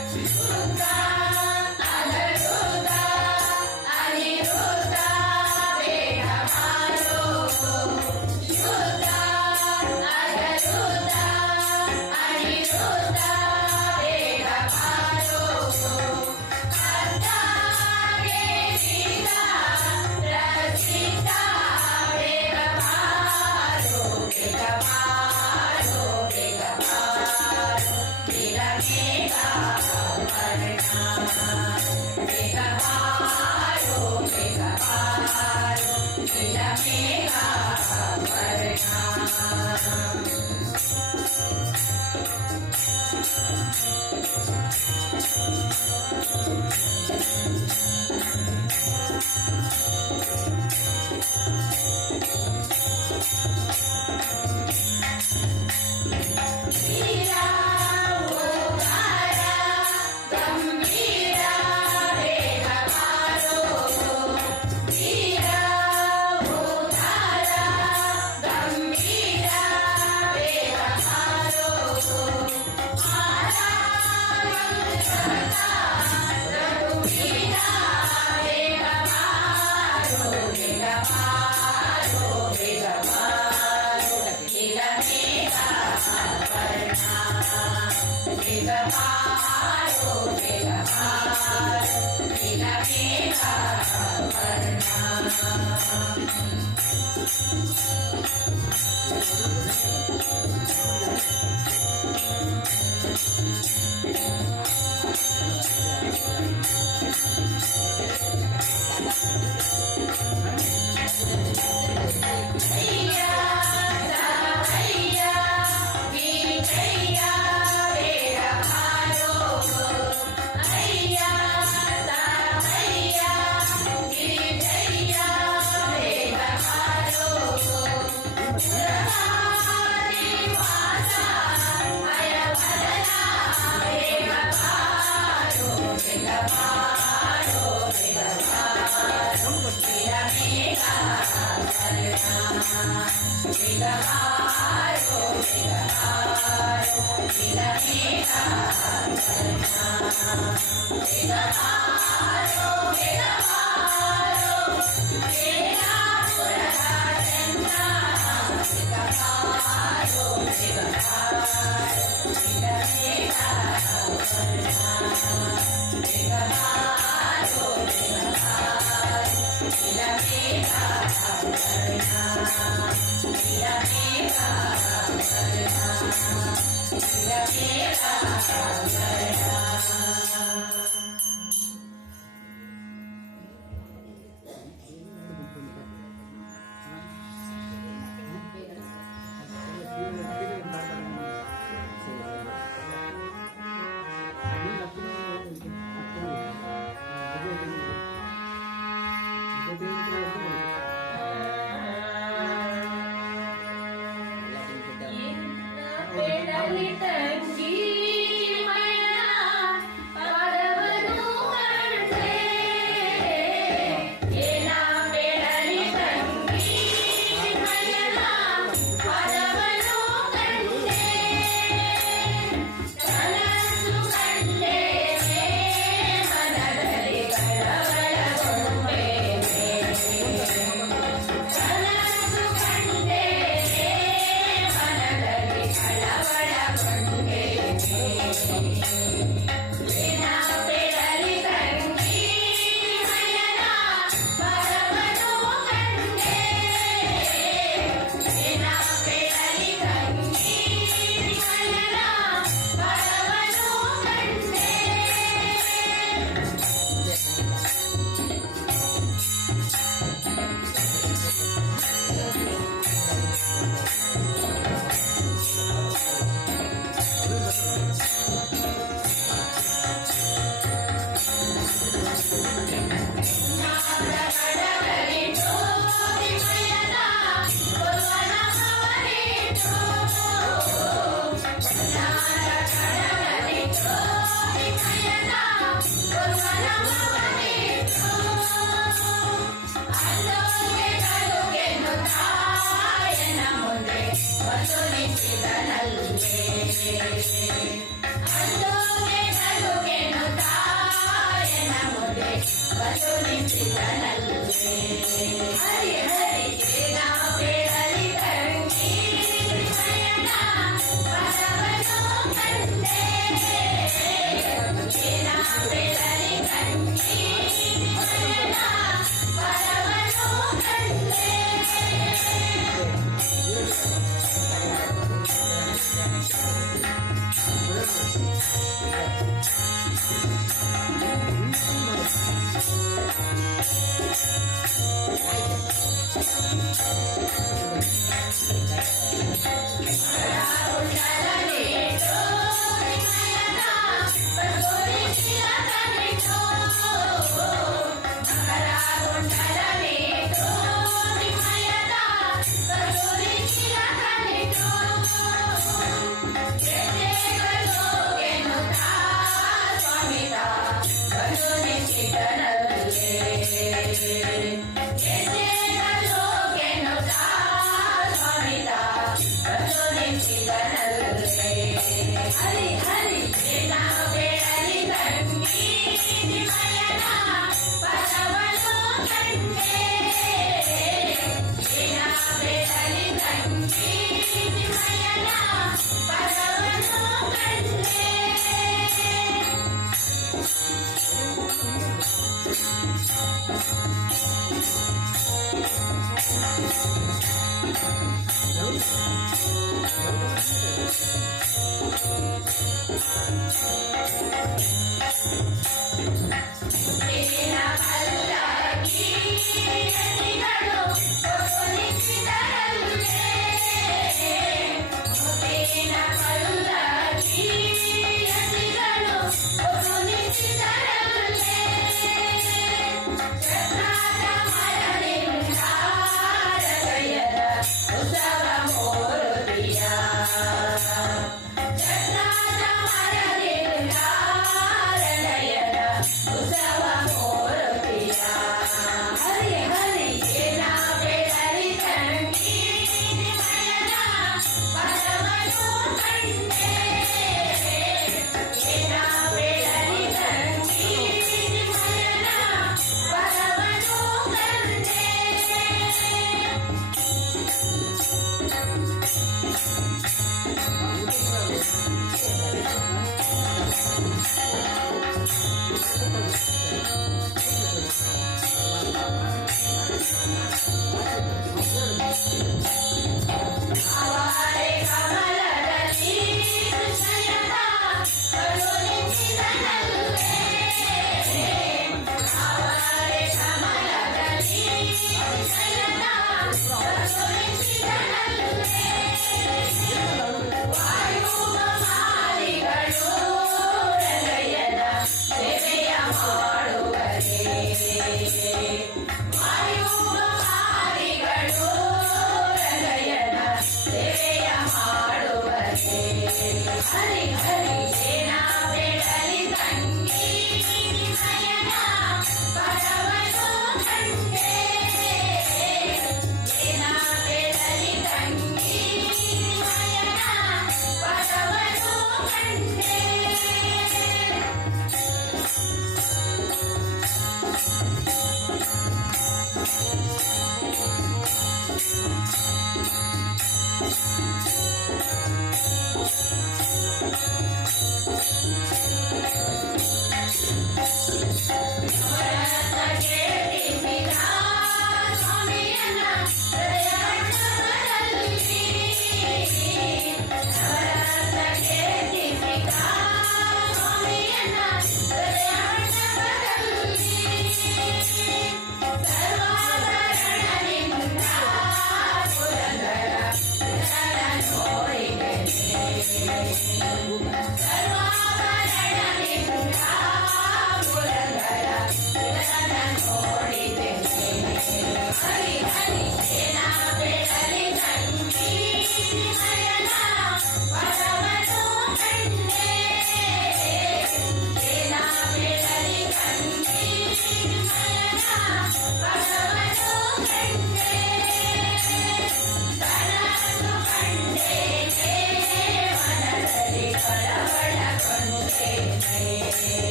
Sunda, Alarunda. Jagannath ಮರದಿಲ್ಲ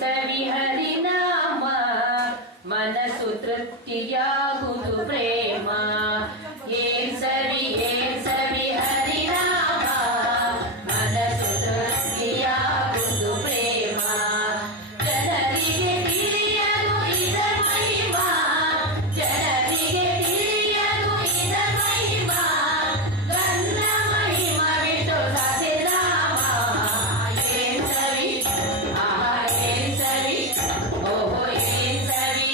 ಸವಿ ಹರಿನಾಮ ಮನಸ್ಸು ತೃಪ್ತಿಯಾಗುವುದು ಪ್ರೇಮ. ಏನ್ ಸವಿ ಹರಿನಾಮ ಮನಸ್ಸು ತೃಪ್ತಿಯಾಗುವುದು ಪ್ರೇಮ. ಜನರಿಗೆ ತಿಳಿಯಲು ಇದರ ಮಹಿಮಾ, ಜನರಿಗೆ ತಿಳಿಯಲು ಇದರ ಮಹಿಮಾ. ಗನ್ನ ಮಹಿಮ ಬಿಟ್ಟು ಸಸಿರಾಮ. ಏನ್ ಸವಿ, ಆಹಾ ಏನ್ ಸವಿ, ಓಹೋ ಏನ್ ಸವಿ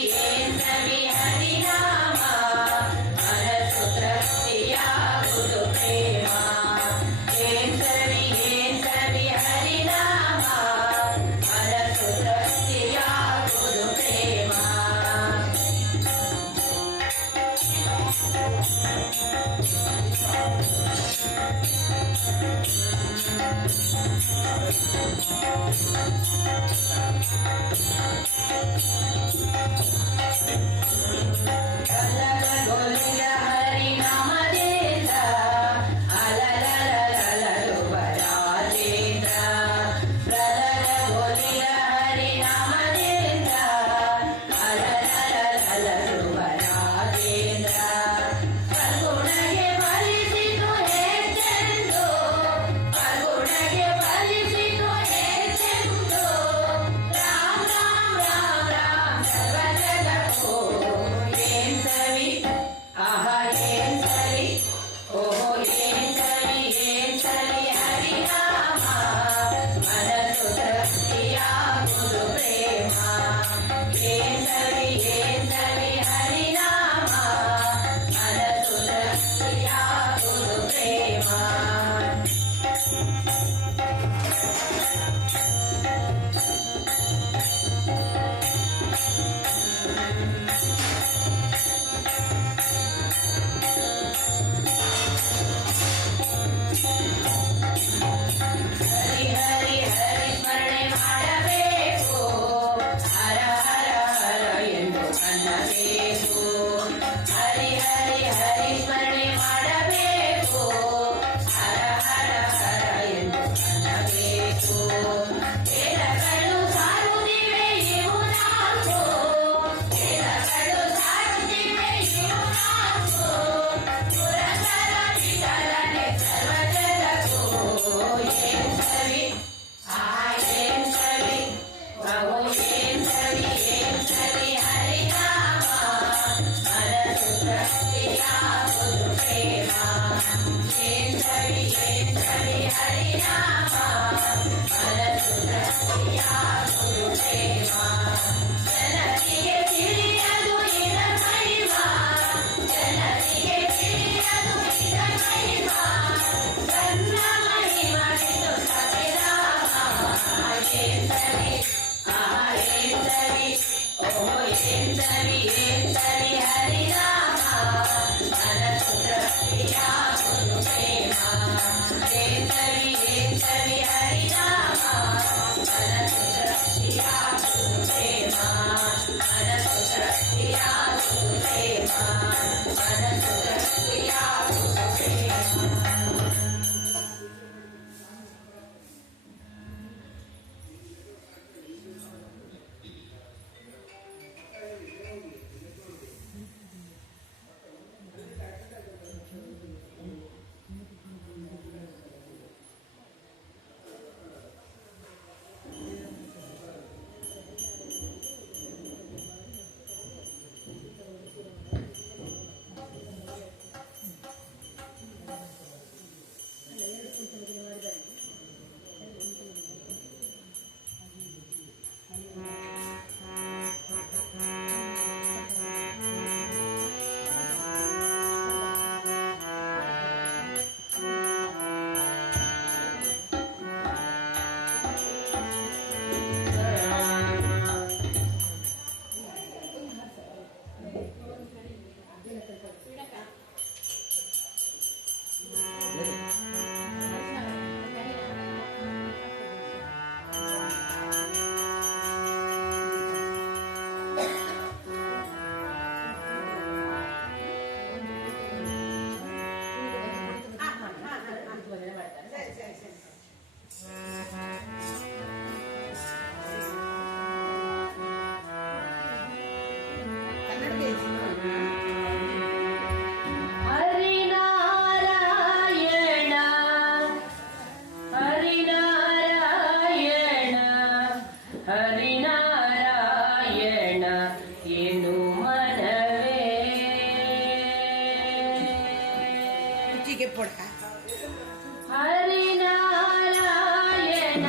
ನಾರಾಯಣ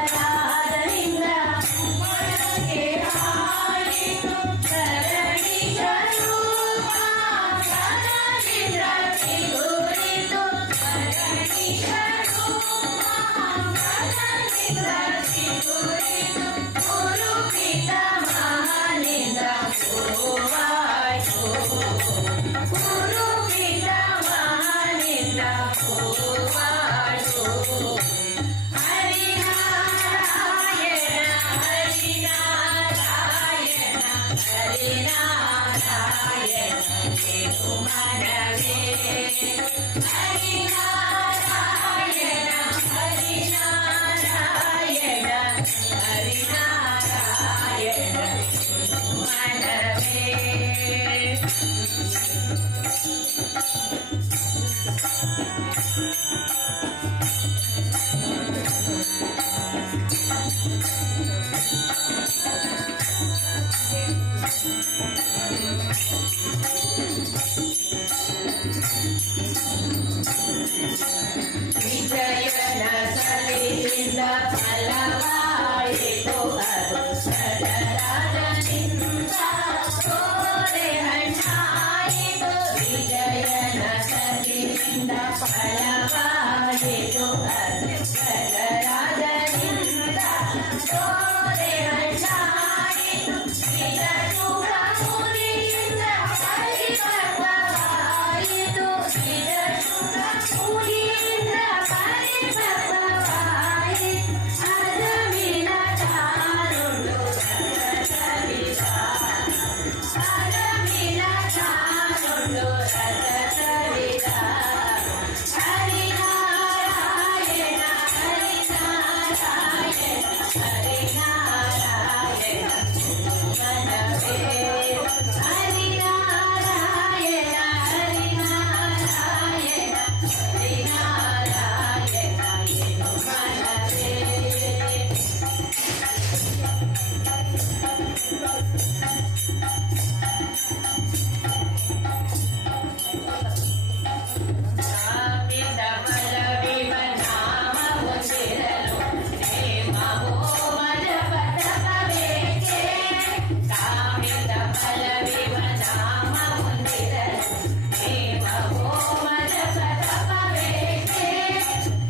ಪ್ರಹ್ಲಾದನಿಂದ ಒಳಗೆ ಆಯಿತು ಧರಣಿ ಸ್ವರೂಪ ಗಗನದಿಂದ ಚಿಗುರಿತು ಧರಣಿ ಸ್ವರೂಪ ಗಗನದಿಂದ ಚಿಗುರಿತು ಗುರು ಪಿತಾಮಹನಿಂದ ಗುರುವಾಯಿತು ಗುರು ಪಿತಾಮಹನಿಂದ ಗುರುವಾಯಿತು ಹರಿನಾರಾಯಣ ಹರಿನಾರಾಯಣ ಹರಿನಾರಾಯಣ ಇದು ಮನವೇ ಹರಿನಾರಾಯಣ ಹರಿನಾರಾಯಣ ಹರಿನಾರಾಯಣ ಇದು ಮನವೇ ವಿಜಯನ ಸಲಿಯಿಂದ ಫಲವಾಯಿತು ಅದು ಸಡರಾಜನಿಂದ ಸೋರೆ ಹಣ್ಣಾಯಿತು ವಿಜಯನ ಸಲಿಯಿಂದ ಫಲವಾಯಿತು ಅದು ಸಡರಾಜನಿಂದ ಸೋರೆ ಹಣ್ಣಾಯಿತು ವಿಜಯುಗ ಮುನಿಯಿಂದ ಪರಿಪಕ್ವವಾಯಿತು ವಿಜಯುಗ ಮುನಿಯಿಂದ ಪರಿಪಕ್ವವಾಯಿತು ಅಧಮಿನ ಚಾರುಂಡು ರಸವಿದ ಅಧಮಿನ ಚಾರುಂಡು ರಸವಿದ ಹರಿನಾರಾಯಣ ಹರಿನಾರಾಯಣ ಹರಿನಾರಾಯಣ ಮನವೇ ಹರಿನಾರಾಯಣ ಹರಿನಾರಾಯಣ ಹರಿನಾರಾಯಣ ಏನು ಮನವೇ ಕಾಮಿತ ಬಲವಿವ ನಾಮ ಹೊಂದಿರಲು ಹೇಮವೋ ಮದ ಪದಪವೇಕೆ ಕಾಮಿತ ಬಲವಿವ ನಾಮ ಹೊಂದಿರಲು ಹೇಮವೋ ಮದ ಪದಪವೇಕೆ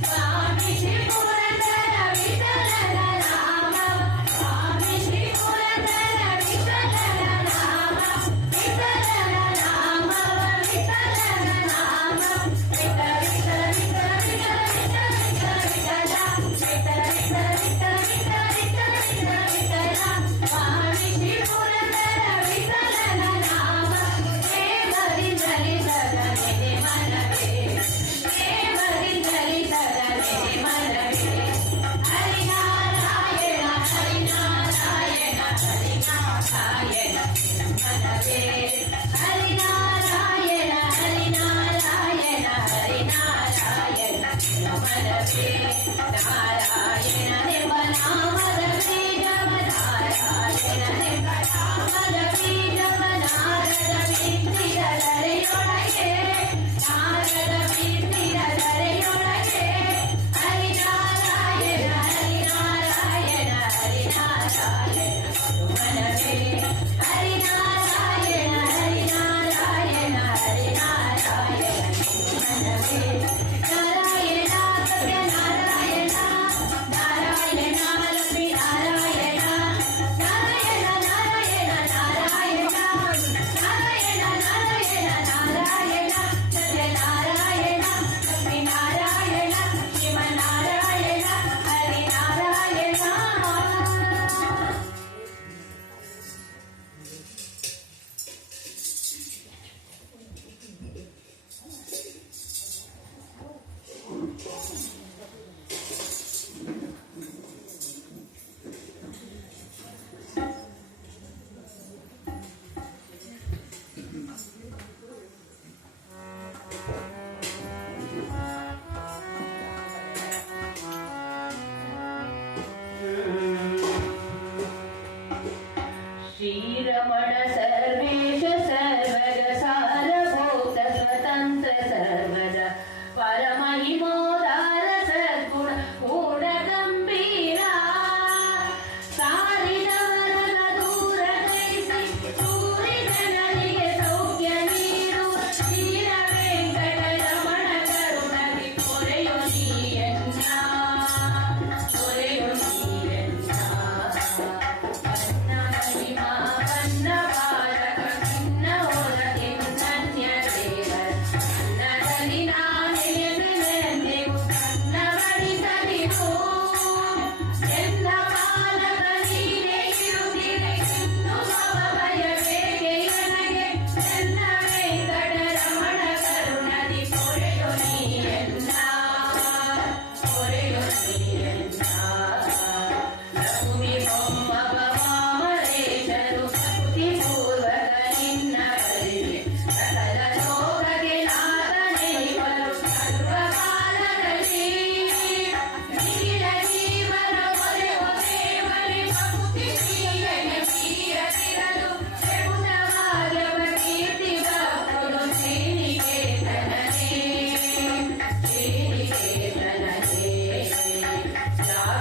ಸ್ವಾಮಿ ಪುರಂದರ ವಿಠಲನ ನಾಮ ಸ್ವಾಮಿ ಪುರಂದರ ವಿಠಲನ ನಾಮ ವಿಠಲನ ನಾಮ ವಿಠಲನ ನಾಮ ವಿಠ ವಿಠ ವಿಠ ವಿಠ ವಿಠ ವಿಠ ವಿಠ ವಿಠ ವಿಠಲ ಸ್ವಾಮಿ ಪುರಂದರ ವಿಠಲನ ನಾಮ ದೇವರಿಂದಲಿ ಸದನೆ ಮನವೇ ದೇವರಿಂದಲಿ ಸದನೆ ಮನವೇ ಹರಿನಾರಾಯಣ ಹರಿನಾರಾಯಣ ಹರಿನಾರಾಯಣ ಮನವೇ ಹರಿನಾರಾಯಣ ಹರಿನಾರಾಯಣ ಹರಿನಾರಾಯಣ ಮನವೇ ನಾರಾಯಣ ನೆವ ನಾಮದ ಬೀಜವ ನಾರಾಯಣ ನೆವ ನಾಮದ ಬೀಜವ ನಾರದ ಬಿತ್ತಿರದರೆಯೊಳಗೆ ನಾರದ ಬಿತ್ತಿರದರೆಯೊಳಗೆ ಹರಿನಾರಾಯಣ ಹರಿನಾರಾಯಣ ಹರಿನಾರಾಯಣ ಮನವೇ ಹರಿನಾರಾಯಣ ಹರಿನಾರಾಯಣ ಹರಿನಾರಾಯಣ ಮನವೇ ನಾರಾಯಣ ಸತ್ಯ ನಾರಾಯಣ ನಾರಾಯಣ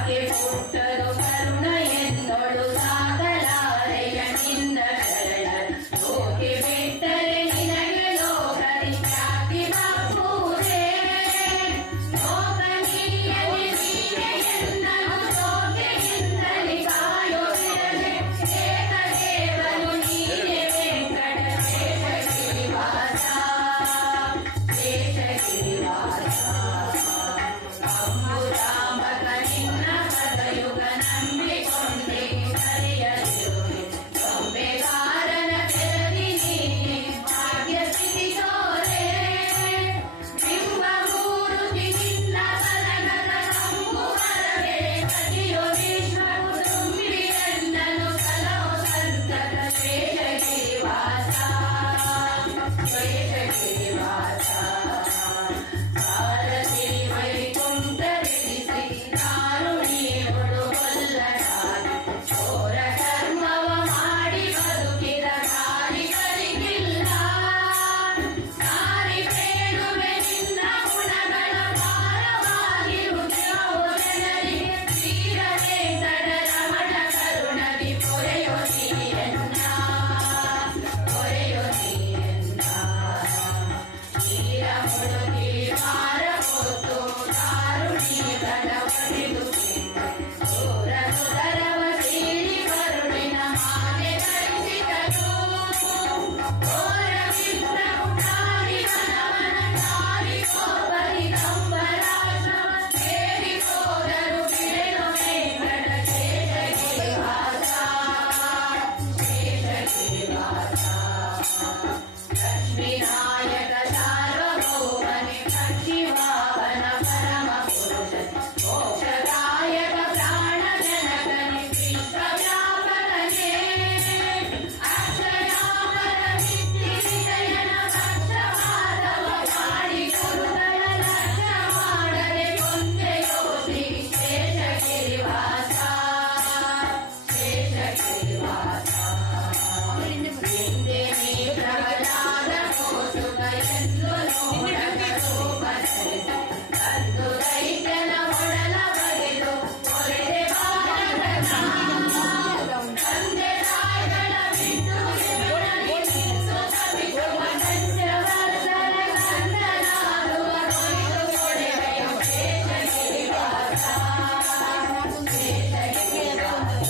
ಯಾಕೆ ಹುಟ್ಟಲು ಕರುಣ ಎನ್ನೋಳು ಸಾಗಲಾರೆಯ ನಿನ್ನ ಶರಣ ಲೋಕೆ ಬಿಟ್ಟರೆ ನಿನಗೆ ಲೋಕದಿ ಖ್ಯಾತಿ ಬಾಪೂರೇ ಲೋಕ ನೀಯಲಿ ನೀನೆ ಎನ್ನಲು ಲೋಕೆಯಿಂದಲಿ ಕಾಯೋ ಬಿಡದೆ ಏಕದೇವನು ನೀನೆ ವೆಂಕಟೇಶ ಗಿರಿವಾಸ ಶೇಷಗಿರಿವಾಸ ಅಂಬುರಾಂಬಕ ನಿನ್ನ ಪದಯುಗ ನಂಬಿಕೊಂಡೆ ಕರೆಯಲಿರುವೆ ಕೊಂಬೆಗಾರನ ತೆರದಿ ನೀನೆ ಭಾಗ್ಯ ಸ್ಥಿತಿ ತೋರೆ ಬಿಂಬಮೂರುತಿ ನಿನ್ನ ಬಲಗದ ಕಂಬುವರವೆಳೆ ಕದಿಯೋ ವಿಶ್ವವು ತುಂಬಿ ನನ್ನನು ಕಲೋ ಸಂತತ ಶೇಷಗಿರಿವಾಸ ಶೇಷಗಿರಿವಾಸ ಭಾರತಿ ವೈಕುಂಠ ಬಿಡಿಸಿ ಕಾರುಣಿಯೊಳು ಕೊಲ್ಲನಾಗಿ ಘೋರ ಕರ್ಮವ ಮಾಡಿ ಬದುಕಿದ ಕಾರಿಗರಿಗಿಲ್ಲ ಸಾರಿ ಬೇಡುವೆ ನಿನ್ನ ಗುಣಗಳ ಭಾರವಾಗಿರುತ್ತೇವೋ ಜನರಿಗೆ ಶ್ರೀರ ವೆಂಕಟ ರಮಣ ಕರುಣದಿ ಪೊರೆಯೋ ನೀಯನ್ನ ಪೊರೆಯೋ ನೀಯನ್ನ ತೀರ ಮುಳುಗಿ ಮಾರ ಹೊತ್ತು ದಾರುಣಿ ಬಲ ಒಡೆದು ಘೋರ ಸುಧರವ ಸೀಳಿ ಕರುಣಿನ ಮಾಲೆ ಧರಿಸಿದರು ಘೋರ ವಿಪ್ರವು ದಾರಿ ಮನವನ ದಾರಿ ಕೋಪರಿ ಕಂಬರಾಶ್ರಮ ಸೇರಿ ಹೋದರು ಬಿಡೆನು ವೆಂಕಟ ಶೇಷಗಿರಿವಾಸ ಶೇಷಗಿರಿವಾಸ ಲಕ್ಷ್ಮೀನಾಯಕ ಸಾರ್ವಭೌಮನೆ ಪಕ್ಷಿವಾಹನ ಪರಮ ಪುರುಷ ಮೋಕ್ಷದಾಯಕ ಪ್ರಾಣ ಜನಕನೆ ವಿಶ್ವವ್ಯಾಪಕನೆ ಅಕ್ಷಯಾಮರ ವಿದ್ಯೆ ವಿಜಯನ ಪಕ್ಷಪಾತವ ಮಾಡಿ ಗುರುಗಳ ಲಕ್ಷ್ಯ ಮಾಡದೆ ಕೊಂದೆಯೋ ಶ್ರೀ ಶೇಷಗಿರಿವಾಸ ಶೇಷಗಿರಿವಾಸ ಹಿಂದೆ ನೀ ಪ್ರಹ್ಲಾದ ಕೋಸುಗ ಎಂದು ನೋಡದ ರೂಪ ಧರಿಸಿ ತಂದು ದೈತ್ಯನ ಒಡಲ ಬಗೆದು ಹೊರೆದೆ ಭಾರತ ತಂದೆ ತಾಯಿಗಳ ಬಿಟ್ಟು ಎದುರಲ್ಲಿ ನಿಂತು ತಪಿಸುವ ದಸ್ಯವರ್ಧನ ಕಂದನಾದುವ ಕೊಯ್ದು ಕೊಡೆವೆಯ ಶೇಷಗಿರಿವಾಸ ಶೇಷಗಿರಿವಾಸ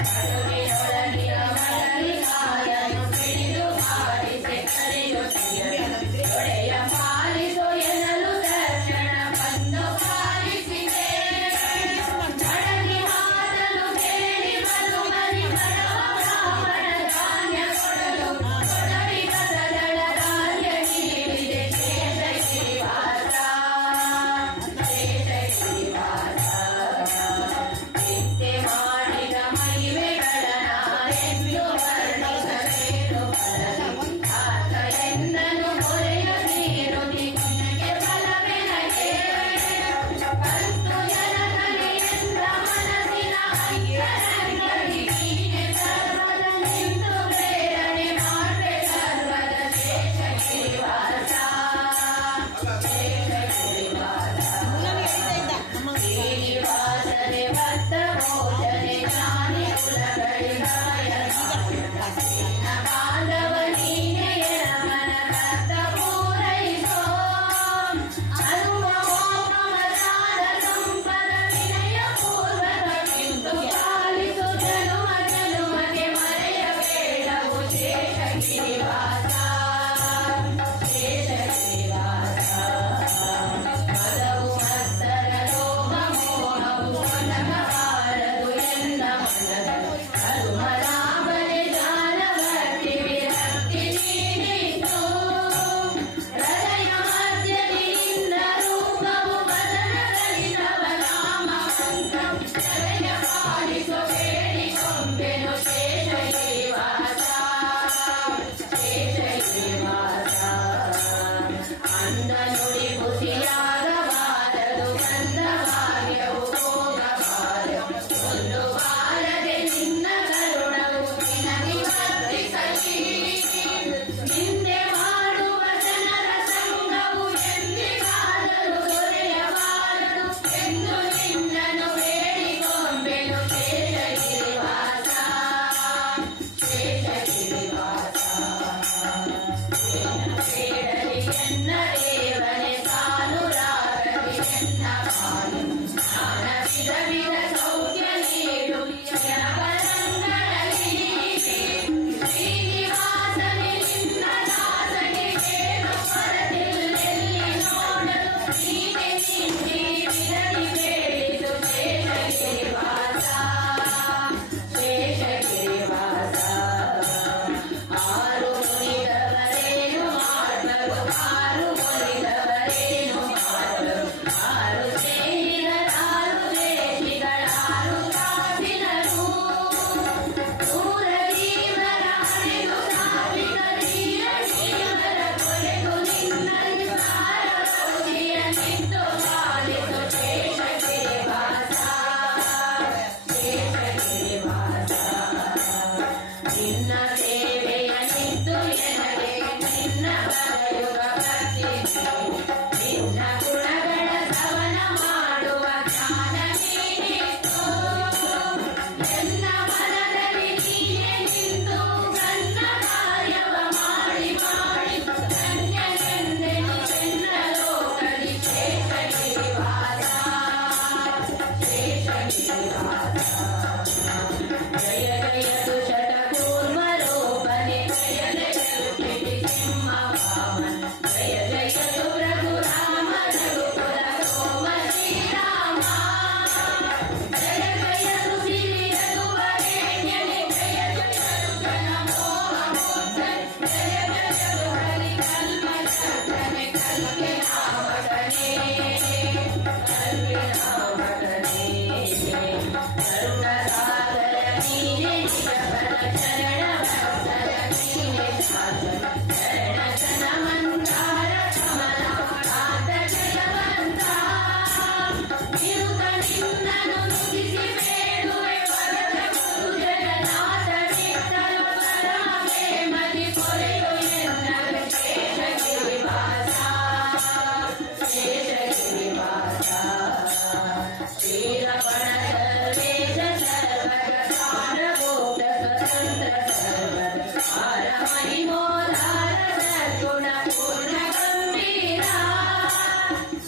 ಕರುವಿನೊಳಗಿನ ಮಲರಿಕಾಯನು ಹಿಡಿದು ಮಾಡಿಸಿ ಕರೆಯುತ್ತಿದ್ದರು ಒಡೆಯ ಪಾಲಿಸು ಎನ್ನಲು ತಕ್ಷಣ ಬಂದು ಪಾಲಿಸಿದೆ ಅಡಗಿ ಮಾತಲು ಕೇಳಿ ಮಧುಮರಿ ಬರವ ಬ್ರಾಹ್ಮಣ ಧಾನ್ಯ ಕೊಡಲು ಕೊಡವಿ ಕಸಗಳ ಧಾನ್ಯ ನೀಡಿದೆ ಶೇಷಗಿರಿವಾಸ ಶೇಷಗಿರಿವಾಸ ನಿತ್ಯ ಮಾಡಿದ ಮಹಿಮೆಗಳ ನಾನೆಂದು ವರ್ಣಿಸಲೇನು ಬರಲಿ ಆತ ಎನ್ನನು ಹೊರೆಯ ನೀರುತಿ ನಿನಗೆ ಬಲವೆನಗೆ ಬಂತು ಜನಕನೆ ಎಂದ ಮನಸ್ಸಿನ ಅಂತರಂಗದಿ ನೀನೆ ಸರ್ವದ ನಿಂತು ಪ್ರೇರಣೆ ಮಾಡ್ರೆ ಸರ್ವದ ಶೇಷಗಿರಿವಾಸ ಶೇಷಗಿರಿವಾಸ ಶ್ರೀನಿವಾಸನೆ ಭಕ್ತ ಭೋಜನೆ ಜ್ಞಾನಿ ಕುಲಗಳಿಗಾಯ ನಿನ್ನ ಬಾಂಧವ ನೀನೆ ಎಳಮನ ಭಕ್ತ ಪೂರೈಸೋ ಅನುಭವೋಪಮದಾನ ಸಂಪದ ವಿನಯ ಪೂರ್ವಕ ಬಿಂದು ಪಾಲಿಸು ಜನುಮ ಜನುಮಗೆ ಮರೆಯಬೇಡವು ಶೇಷಗಿರಿವಾಸ ಶೇಷಗಿರಿವಾಸ ಮದವು ಮತ್ಸರ ಲೋಭ ಮೋಹವು ಒಲಗಬಾರದು ಎಂದ गिरिवासा जय जय तु षट्कूर्मरूपने जय जय तु सिंहवामन जय जय तु रघुराम रघुकुल सोम श्रीराम जय जय तु श्री रघुवरेण्य जय जय तु जनमोहमोद्धन जय जय तु हरिकल्मषघ्न कल्के नामकने करुणसागर नीने जगत चरण वत्सल नीने शासन चरण जनमंदार कमला कांत जयवंता विरुत निನ್ನनु नुतिಸಿ ಬೇಡುವೆ ವರದ ಗುರು ಜಗನ್ನಾಥ ವಿಠಲ ಪರಮೇ ಮತಿ ಪೊರೆಯು ಎನ್ನಗ ಶೇಷಗಿರಿವಾಸ ಶೇಷಗಿರಿವಾಸ ಶ್ರೀರಮಣ ಸರ್ವೇಶ ಸರ್ವಗ ಸಾರಭೂತ ಸ್ವತಂತ್ರ ಸರ್ವದ ಆರ ಮಹಿಮೋದ್ಧಾರ ಸದ್ಗುಣ ಪೂರ್ಣ ಗಂಭೀರ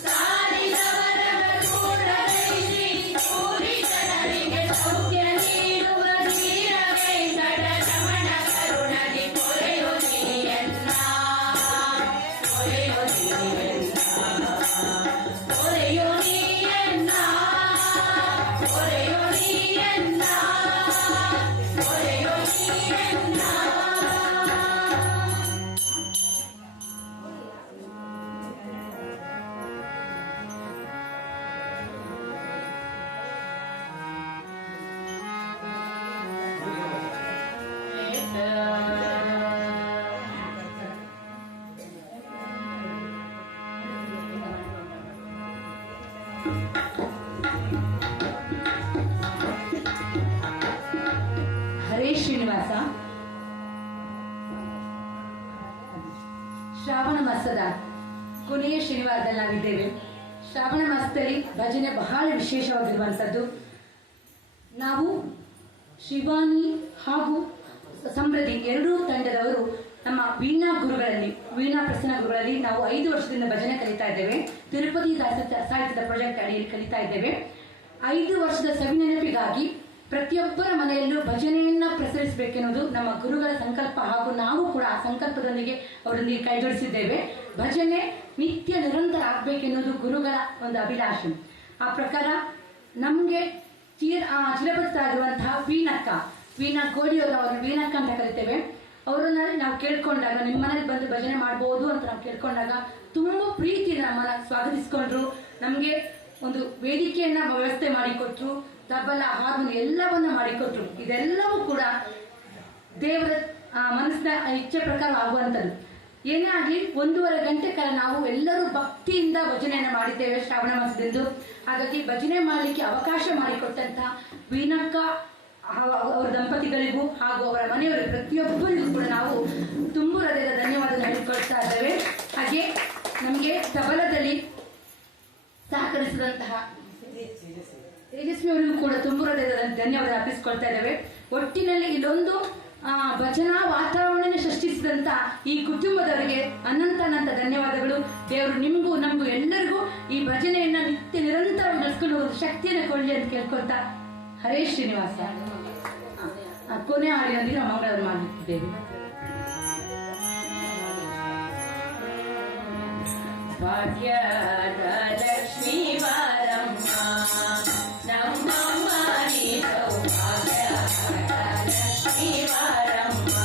ಸಾರಿದವರಗ ಕೂಡಲೈಸಿ ಕೂಡಿ ಜನರಿಗೆ ಸೌಖ್ಯ ನೀಡುವ ಧೀರ ವೆಂಕಟ ರಮಣ ಕರುಣದಿ ಪೊರೆಯು ನೀಯನ್ನ ಪೊರೆಯು ನೀಯನ್ನ ಪೊರೆಯು ನೀಯನ್ನ ಪೊರೆಯು ನೀಯನ್ನ ಪೊರೆಯು ನೀಯನ್ನ ಹರೇ ಶ್ರೀನಿವಾಸ. ಶ್ರಾವಣ ಮಾಸದ ಕೊನೆಯ ಶನಿವಾರದಲ್ಲಿ ನಾವಿದ್ದೇವೆ. ಶ್ರಾವಣ ಮಾಸದಲ್ಲಿ ಭಜನೆ ಬಹಳ ವಿಶೇಷವಾಗಿರುವಂಥದ್ದು. ನಾವು ಶಿವಾನಿ ಹಾಗೂ ಸಮೃದ್ಧಿ ಎರಡೂ ತಂಡದವರು ನಮ್ಮ ವೀಣಾ ಗುರುಗಳಲ್ಲಿ, ವೀಣಾ ಪ್ರಸನ್ನ ಗುರುಗಳಲ್ಲಿ ನಾವು 5 ವರ್ಷದಿಂದ ಭಜನೆ ಕಲಿತಾ ಇದ್ದೇವೆ. ತಿರುಪತಿ ಸಾಹಿತ್ಯದ ಪ್ರಾಜೆಕ್ಟ್ ಅಡಿಯಲ್ಲಿ ಕಲಿತಾ ಇದ್ದೇವೆ. 5 ವರ್ಷದ ಸವಿನೆನಪಿಗಾಗಿ ಪ್ರತಿಯೊಬ್ಬರ ಮನೆಯಲ್ಲೂ ಭಜನೆಯನ್ನ ಪ್ರಸರಿಸಬೇಕೆನ್ನುವುದು ನಮ್ಮ ಗುರುಗಳ ಸಂಕಲ್ಪ ಹಾಗೂ ನಾವು ಕೂಡ ಆ ಸಂಕಲ್ಪದೊಂದಿಗೆ ಅವರೊಂದಿಗೆ ಕೈ ಜೋಡಿಸಿದ್ದೇವೆ. ಭಜನೆ ನಿತ್ಯ ನಿರಂತರ ಆಗಬೇಕೆನ್ನುವುದು ಗುರುಗಳ ಒಂದು ಅಭಿಲಾಷೆ. ಆ ಪ್ರಕಾರ ನಮಗೆ ಚಿರಪರಿಚಿತರಾಗಿರುವಂತಹ ವೀಣಾ ಗೋಡಿಯವರು, ಅವರು ವೀಣಕ್ಕ ಅಂತ ಕರಿತೇವೆ. ಅವರನ್ನ ನಾವು ಕೇಳ್ಕೊಂಡಾಗ ನಿಮ್ಮ ಮನೇಲಿ ಬಂದು ಭಜನೆ ಮಾಡಬಹುದು ಅಂತ ನಾವು ಕೇಳ್ಕೊಂಡಾಗ ತುಂಬಾ ಪ್ರೀತಿಯಿಂದ ನಮ್ಮನ್ನ ಸ್ವಾಗತಿಸಿಕೊಂಡ್ರು. ನಮಗೆ ಒಂದು ವೇದಿಕೆಯನ್ನ ವ್ಯವಸ್ಥೆ ಮಾಡಿಕೊಟ್ರು, ತಬಲ ಹಾರ್ಮೋನಿ ಎಲ್ಲವನ್ನ ಮಾಡಿಕೊಟ್ರು. ಇದೆಲ್ಲವೂ ಕೂಡ ದೇವರ ಮನಸ್ಸಿನ ಇಚ್ಛೆ ಪ್ರಕಾರ ಆಗುವಂಥದ್ದು. ಏನೇ ಆಗಲಿ 1.5 ಗಂಟೆ ಕಾಲ ನಾವು ಎಲ್ಲರೂ ಭಕ್ತಿಯಿಂದ ಭಜನೆಯನ್ನು ಮಾಡಿದ್ದೇವೆ ಶ್ರಾವಣ ಮಾಸದಂದು. ಹಾಗಾಗಿ ಭಜನೆ ಮಾಡಲಿಕ್ಕೆ ಅವಕಾಶ ಮಾಡಿಕೊಟ್ಟಂತಹ ವೀಣಕ್ಕ ಅವರ ದಂಪತಿಗಳಿಗೂ ಹಾಗೂ ಅವರ ಮನೆಯವರಿಗೂ ಪ್ರತಿಯೊಬ್ಬರಿಗೂ ಕೂಡ ನಾವು ತುಂಬು ಹೃದಯದ ಧನ್ಯವಾದ ಹೇಳಿಕೊಳ್ತಾ ಇದ್ದೇವೆ. ಹಾಗೆ ನಮಗೆ ತಬಲದಲ್ಲಿ ಸಹಕರಿಸಿದಂತಹ ತೇಜಸ್ವಿ ಅವರಿಗೂ ಕೂಡ ತುಂಬು ಹೃದಯದ ಧನ್ಯವಾದ ಅರ್ಪಿಸಿಕೊಳ್ತಾ ಇದ್ದೇವೆ. ಒಟ್ಟಿನಲ್ಲಿ ಇಲ್ಲೊಂದು ಭಜನಾ ವಾತಾವರಣ ಸೃಷ್ಟಿಸಿದಂತ ಈ ಕುಟುಂಬದವರಿಗೆ ಅನಂತ ಧನ್ಯವಾದಗಳು. ದೇವರು ನಿಮಗೂ ನಮಗೂ ಎಲ್ಲರಿಗೂ ಈ ಭಜನೆಯನ್ನ ನಿತ್ಯ ನಿರಂತರ ನಡೆಸ್ಕೊಂಡು ಹೋಗೋದು ಶಕ್ತಿಯನ್ನು ಕೊಡಲಿ ಅಂತ ಕೇಳ್ಕೊಳ್ತಾ ಹರೇ ಶ್ರೀನಿವಾಸ. ಕೊನೆ ಹಾಡಿನೊಂದಿಗೆ ನಾವು ಮಂಗಳವಾರ ಮಾಡುತ್ತಿದ್ದೇವೆ. ಭಾಗ್ಯದ ಲಕ್ಷ್ಮೀ ವಾರಮ್ಮ ನಮ್ಮಮ್ಮ ನೀ ಸೌಭಾಗ್ಯದ ಲಕ್ಷ್ಮೀ ವಾರಮ್ಮ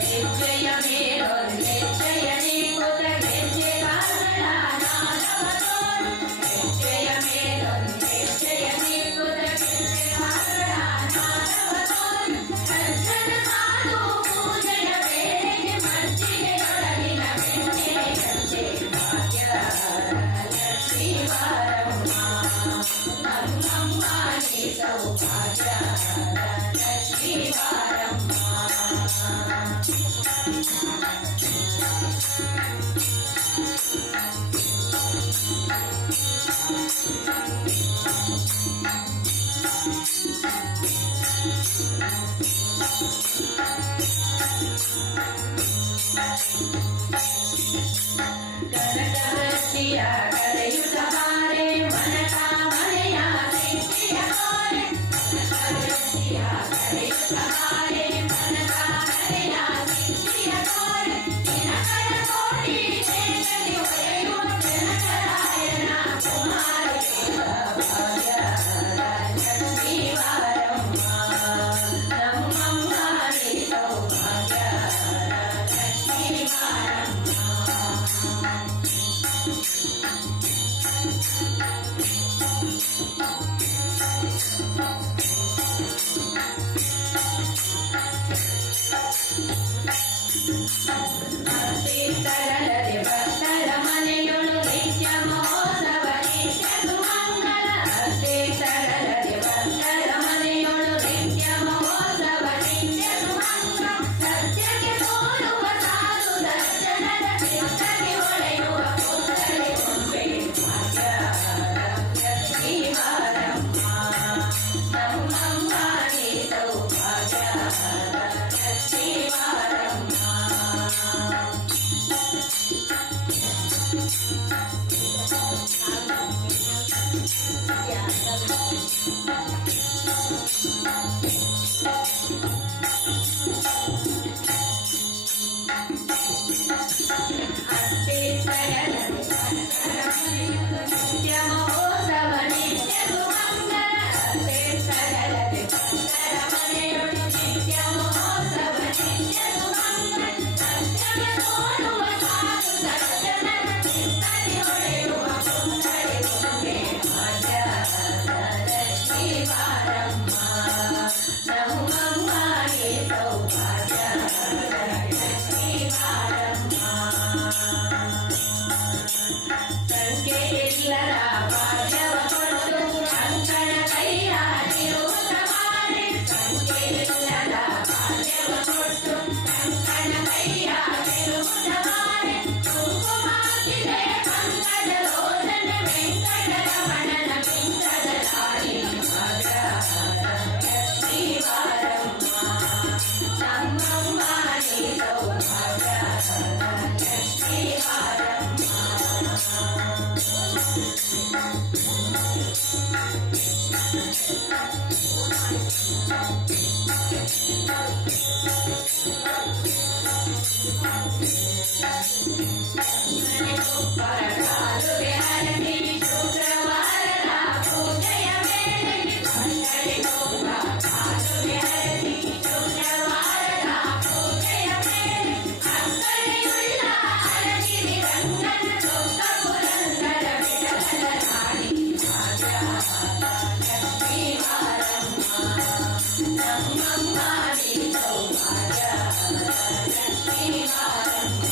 ಹೆಜ್ಜೆಯ ಮೇಲೊಂದೆಜ್ಜೆಯ ನೀಕುತ ಹೆಜ್ಜೆ ಕಾರಣ ನಾದವತೋರು ಹೆಜ್ಜೆಯ ಮೇಲೊಂದೆಜ್ಜೆಯ ನೀಕುತ ಹೆಜ್ಜೆ ಕಾರಣ ನಾದವತೋರು ಸಜ್ಜನ ಸಾಧು ಪೂಜೆಯ ವೇಳೆಗೆ ಮಜ್ಜಿಗೆಯೊಳಗಿನ ಬೆಣ್ಣೆಯಂತೆ ಭಾಗ್ಯದ ಲಕ್ಷ್ಮೀ ವಾರಮ್ಮ ನಮ್ಮಮ್ಮ ನೀ ಸೌಭಾಗ್ಯದ ಲಕ್ಷ್ಮೀ ವಾರಮ್ಮ. ಕನಕವೃಷ್ಟಿಯ ಕರೆಯುತ್ತ ಬಾರೆ ಮನ ಪರಕಾಲುವೆ ಹರಸಿ ಶುಕ್ರವಾರದ ಪೂಜೆಯ ವೇಳೆಗೆ ಬಂದರೆ ತುಂಬ ಕಾಲುವೆ ಹರಸಿ ಶುಕ್ರವಾರದ ಪೂಜೆಯ ವೇಳೆ ಅಕ್ಕರೆಯುಳ್ಳ ಅರಗಿರಿ ರಂಗನ ಚೊಕ್ಕ ಪುರಂದರ ವಿಠಲನ ನಾಡಿ ಲಕ್ಷ್ಮೀ ಮಾರಮ್ಮ ನಮ್ಮಮ್ಮ ನೀ ಸೌಭಾಗ್ಯ ಲಕ್ಷ್ಮೀ ಮಾರಮ್ಮ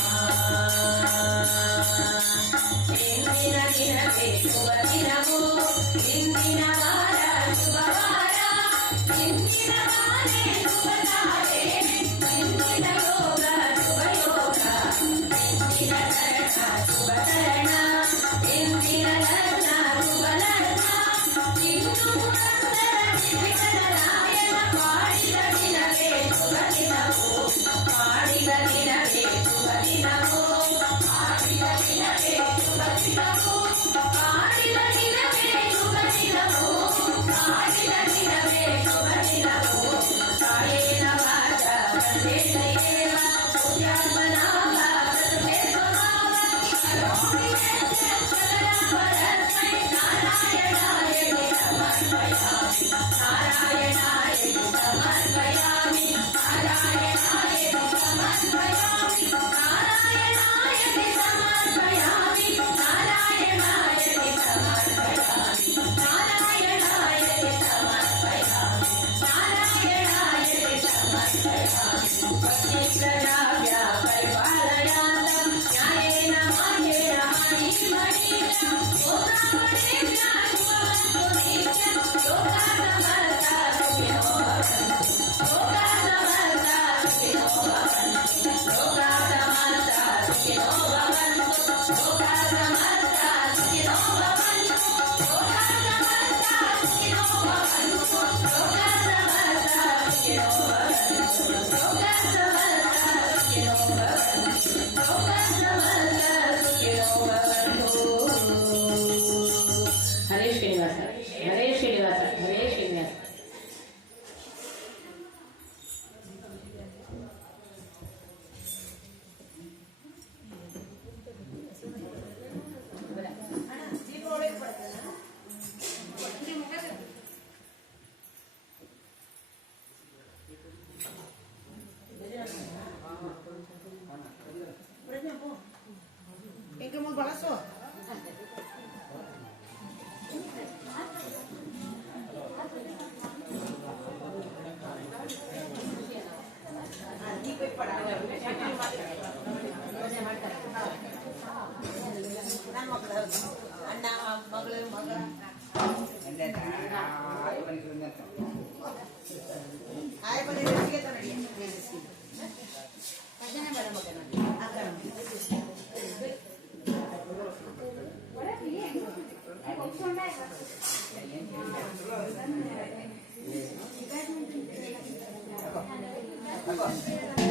ಇಂದಿನ ದಿನವೇ ಶುಭ ದಿನವು ಇಂದಿನ ವಾರ ಶುಭವಾರ ಇಂದಿನ ವಾರೇ ಶುಭತಾರೆ ಇಂದಿನ ಯೋಗ ಶುಭ ಯೋಗ ಇಂದಿನ ಕರಣ ಶುಭ ಕರಣ ಇಂದಿನ ಲಗ್ನ ಶುಭ ಲಗ್ನ ಇಂದು ಪುರಂದರ ವಿಠಲರಾಯನ ಮಾಡಿದ ದಿನವೇ ಶುಭ ದಿನವು ಮಾಡಿದ ದಿನವೇ ಶುಭ ದಿನವು ಮಾಡಿದ ದಿನವೇ ಶುಭ ದಿನವು ಮಾಡಿದ ದಿನವೇ ಶುಭ ದಿನವು ಮಾಡಿದ ದಿನವೇ ಶುಭ ದಿನವು ಕಾಯೇನ ವಾಚ ಕರ್ಮೇಂದ್ರಿಯೇಣ ಪೂಜಾತ್ಮನಾಭ ಸರ್ವೇಶ್ವರಾವ ಕರೋಮಿ ಪರಸ್ಮೈ ನಾರಾಯಣಾಯ ಸಮರ್ಪಯಾಮಿ ನಾರಾಯಣಾಯ ಸಮರ್ಪಯಾಮಿ ನಾರಾಯಣಾಯ ಸಮರ್ಪಯಾಮಿ ನಾರಾಯಣಾಯ ಸಮರ್ಪಯಾಮಿ ನಾರಾಯಣಾಯ ಸಮರ್ಪಯಾಮಿ ನಾರಾಯಣಾಯ ಸಮರ್ಪಯಾಮಿ ನಾರಾಯಣಾಯ ಸಮರ್ಪಯಾಮಿ ಪತಿಪ್ರಜಾಭ್ಯ ಪರಿಪಾಲಯಾತಂ ನ್ಯಾಯೇನ ಮಾರ್ಗೇಣ ಮಣಿಮಣೀಯಂ ಲೋಕಾಪರೇಭ್ಯ ಶುಭವಂತು ನಿತ್ಯಂ ಲೋಕಾ ಸಮರ್ಥ ಸುಖಿನೋ ಭವಂತು ಲೋಕಾ ಸಮರ್ಥ ಸುಖಿನೋ ಭವಂತು ಲೋಕಾ ಸಮರ್ಥ ಸುಖಿನೋ ಭವಂತು ಲೋಕಾ ಸಮರ್ಥ ಸುಖಿನೋ ಭವಂತು ಲೋಕಾ ಸಮರ್ಥ ಸುಖಿನೋ ಭವಂತು ಲೋಕಾ ಸಮರ್ಥ ಸುಖಿನೋ ಭವಂತು ಲೋಕಾ ಸಮರ್ಥ ಸುಖಿನೋ ಭವಂತು ಲೋಕಾ ಸಮರ್ಥ ಸುಖಿನೋ ಭವಂತು. ಹರೇ ಶ್ರೀನಿವಾಸ ಹರೇ ಶ್ರೀನಿವಾಸ ಹರೇ ಶ್ರೀನಿವಾಸ. Ingke mau balaso. ಅಣ್ಣ ಮಗಳು ಮಗ ಆಯ್ ಬನ್ನಿ ರೆಸಿಗೆ ತನಡಿ ಭಜನೆ ಬರ ಮಗನ Apa?